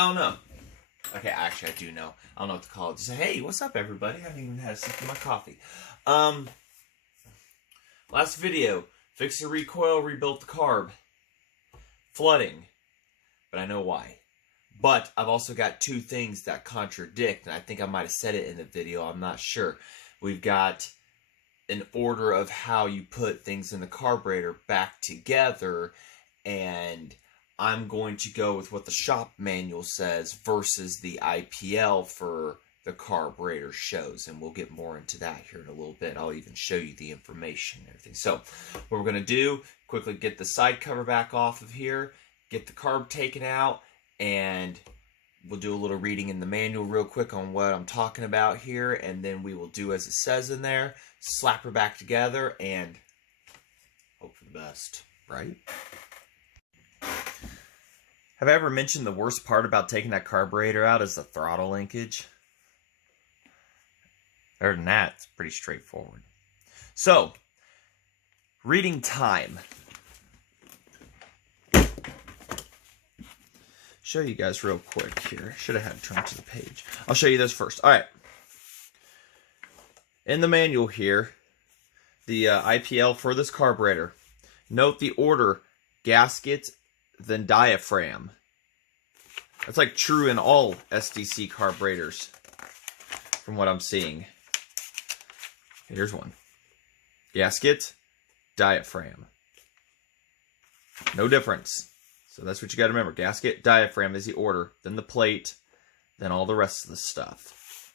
Oh, no. Okay, actually, I do know. I don't know what to call it. Just say, hey, what's up, everybody? I haven't even had a sip of my coffee. Last video, fixed the recoil, rebuilt the carb. Flooding. But I know why. But I've also got two things that contradict, and I think I might have said it in the video. I'm not sure. We've got an order of how you put things in the carburetor back together, and I'm going to go with what the shop manual says versus the IPL for the carburetor shows, and we'll get more into that here in a little bit. I'll even show you the information and everything. So what we're going to do, quickly get the side cover back off of here, get the carb taken out, and we'll do a little reading in the manual real quick on what I'm talking about here, and then we will do as it says in there, slap her back together, and hope for the best, right? Have I ever mentioned the worst part about taking that carburetor out is the throttle linkage? Other than that, it's pretty straightforward. So, reading time. Show you guys real quick here. Should have had to turn to the page. I'll show you this first. All right. In the manual here, the IPL for this carburetor. Note the order: gasket, then diaphragm. That's like true in all SDC carburetors, from what I'm seeing. Here's one. Gasket, diaphragm. No difference. So that's what you got to remember. Gasket, diaphragm is the order, then the plate, then all the rest of the stuff.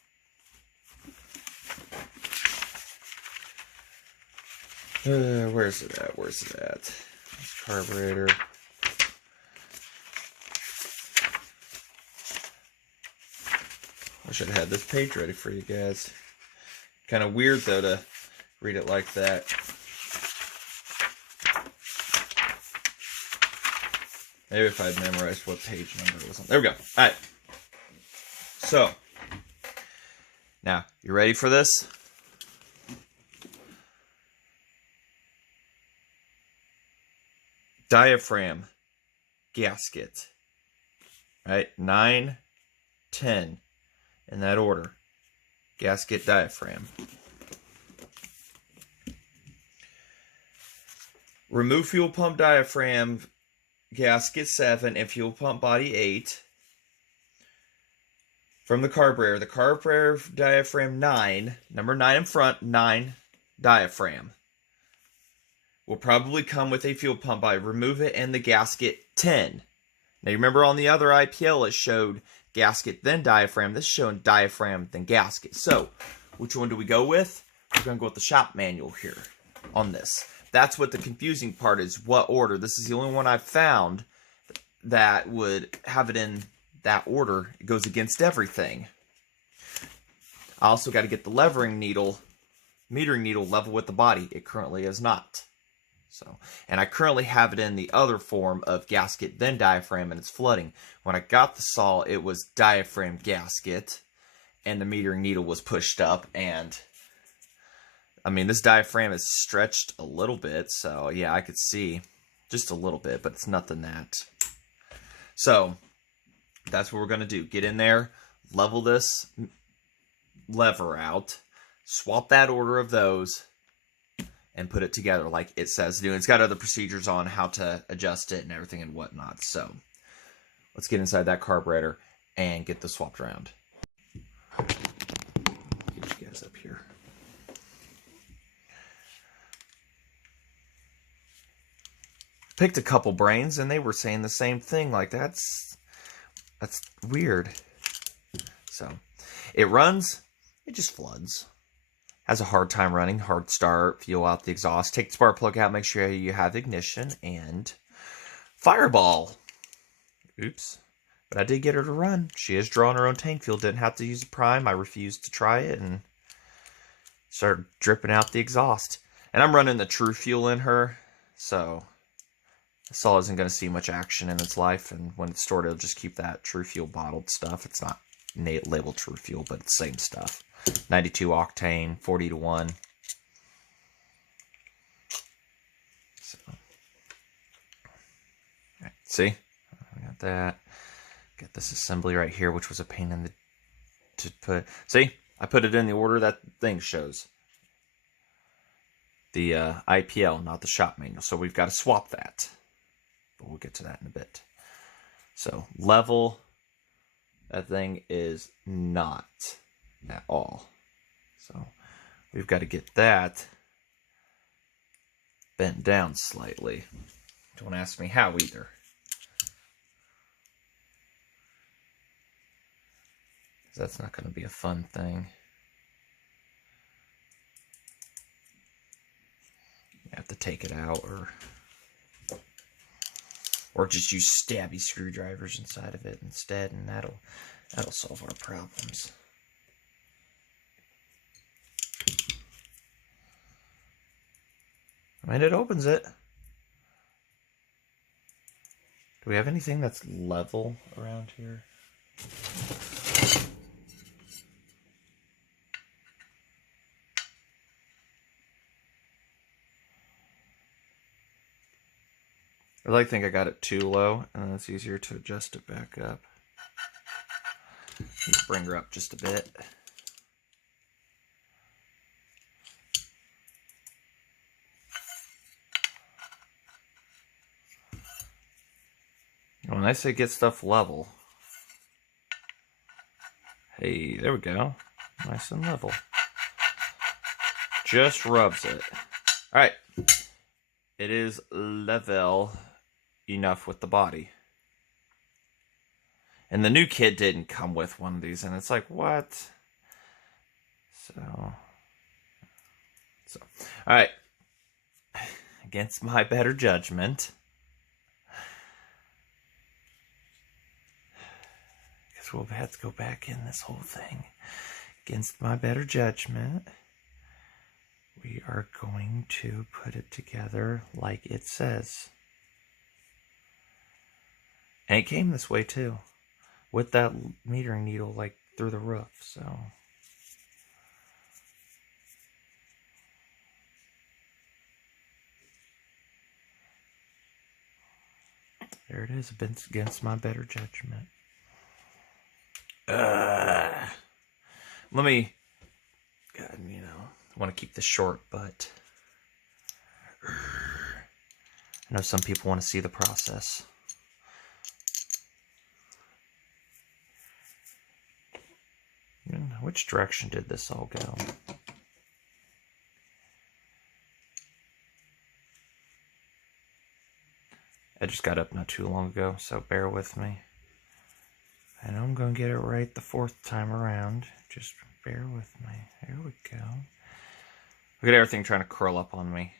Where's it at? Where's it at? This carburetor. I should have had this page ready for you guys. Kind of weird, though, to read it like that. Maybe if I had memorized what page number it was on. There we go. All right. So, now, you ready for this? Diaphragm, gasket. All right, 9, 10, in that order. Gasket, diaphragm. Remove fuel pump diaphragm, gasket 7, and fuel pump body 8 from the carburetor. The carburetor diaphragm 9, number 9 in front, 9 diaphragm. Will probably come with a fuel pump body. Remove it and the gasket 10. Now you remember on the other IPL it showed gasket then diaphragm. This is showing diaphragm then gasket. So which one do we go with? We're going to go with the shop manual here on this. That's what the confusing part is. What order? This is the only one I've found that would have it in that order. It goes against everything. I also got to get the metering needle level with the body. It currently is not. So, and I currently have it in the other form of gasket then diaphragm, and it's flooding. When I got the saw, it was diaphragm gasket, and the metering needle was pushed up, and I mean, this diaphragm is stretched a little bit, so yeah, I could see just a little bit, but it's nothing that. So, that's what we're going to do. Get in there, level this lever out, swap that order of those, and put it together like it says to do. It's got other procedures on how to adjust it and everything and whatnot. So, let's get inside that carburetor and get this swapped around. Get you guys up here. Picked a couple brains and they were saying the same thing. Like, that's weird. So, it runs, it just floods. Has a hard time running, hard start, fuel out the exhaust. Take the spark plug out, make sure you have ignition, and fireball. Oops. But I did get her to run. She is drawing her own tank fuel. Didn't have to use a prime. I refused to try it and started dripping out the exhaust. And I'm running the True Fuel in her, so the saw isn't going to see much action in its life. And when it's stored, it'll just keep that True Fuel bottled stuff. It's not labeled True Fuel, but it's the same stuff. 92 octane, 40 to 1. So, right, see? I got that. got this assembly right here, which was a pain in the to put. See, I put it in the order that thing shows. The IPL, not the shop manual. So we've got to swap that. But we'll get to that in a bit. So level, that thing is not at all. So we've got to get that bent down slightly. Don't ask me how either. That's not going to be a fun thing. You have to take it out or just use stabby screwdrivers inside of it instead, and that'll solve our problems. I mean, it opens it. Do we have anything that's level around here? I like to think I got it too low, and then it's easier to adjust it back up. Just bring her up just a bit. When I say get stuff level, hey, there we go. Nice and level. Just rubs it. All right. It is level enough with the body. And the new kit didn't come with one of these, and it's like, what? So all right. Against my better judgment, because we'll have to go back in this whole thing. Against my better judgment, we are going to put it together like it says. And it came this way too, with that metering needle like through the roof, so. There it is, against my better judgment. Let me, God, you know, I want to keep this short, but I know some people want to see the process. Which direction did this all go? I just got up not too long ago, so bear with me. I know I'm going to get it right the fourth time around. Just bear with me. There we go. Look at everything trying to curl up on me.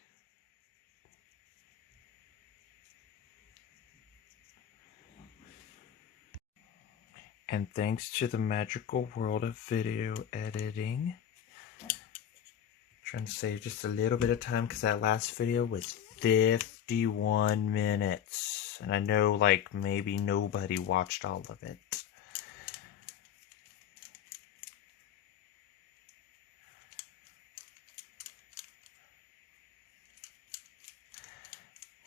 And thanks to the magical world of video editing, trying to save just a little bit of time because that last video was 51 minutes. And I know, like, maybe nobody watched all of it.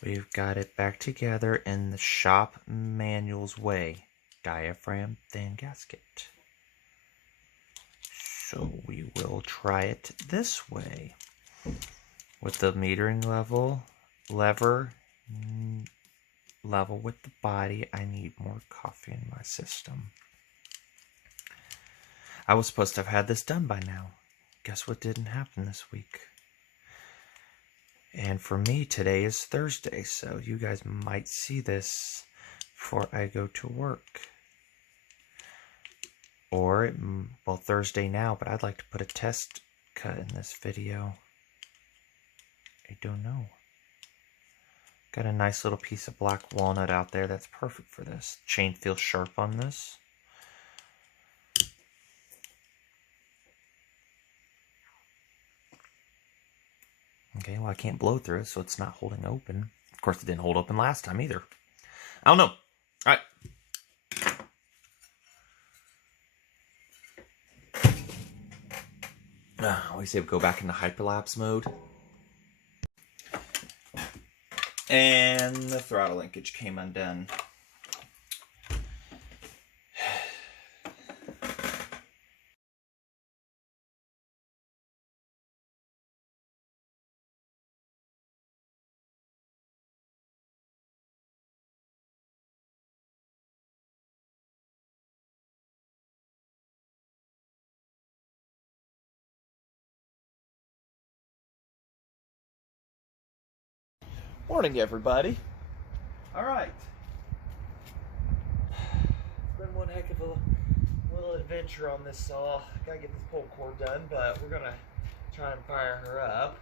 We've got it back together in the shop manual's way. Diaphragm, thin gasket. So we will try it this way. With the metering lever level with the body, I need more coffee in my system. I was supposed to have had this done by now. Guess what didn't happen this week? And for me, today is Thursday, so you guys might see this before I go to work. Or, well, Thursday now, but I'd like to put a test cut in this video. I don't know. Got a nice little piece of black walnut out there that's perfect for this. Chain feels sharp on this. Okay, well, I can't blow through it, so it's not holding open. Of course, it didn't hold open last time either. I don't know. All right. We say we go back into hyperlapse mode. And the throttle linkage came undone. Morning, everybody. All right. It's been one heck of a little adventure on this saw. Gotta get this pull cord done, but we're gonna try and fire her up.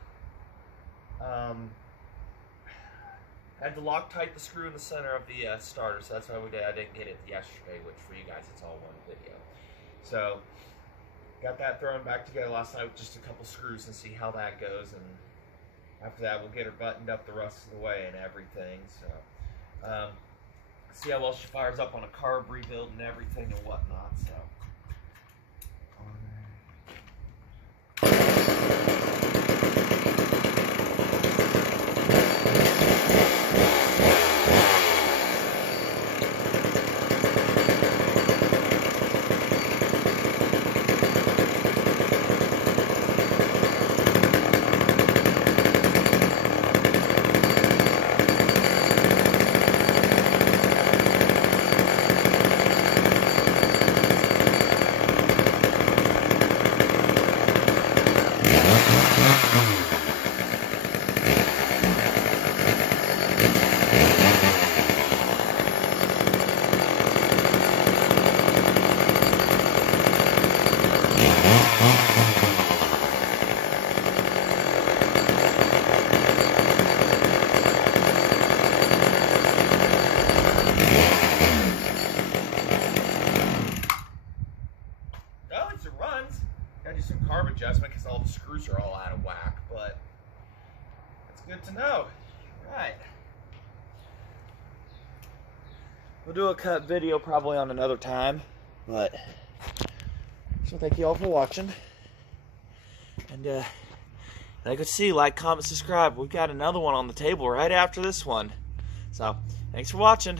Had to Loctite the screw in the center of the starter, so that's why I didn't get it yesterday, which for you guys it's all one video. So got that thrown back together last night with just a couple screws and see how that goes, and after that we'll get her buttoned up the rest of the way and everything. So see how well she fires up on a carb rebuild and everything and whatnot. So gotta do some carb adjustment because all the screws are all out of whack, but it's good to know. All right. We'll do a cut video probably on another time, but so thank you all for watching. And like I could see, like, comment, subscribe. We've got another one on the table right after this one. So thanks for watching.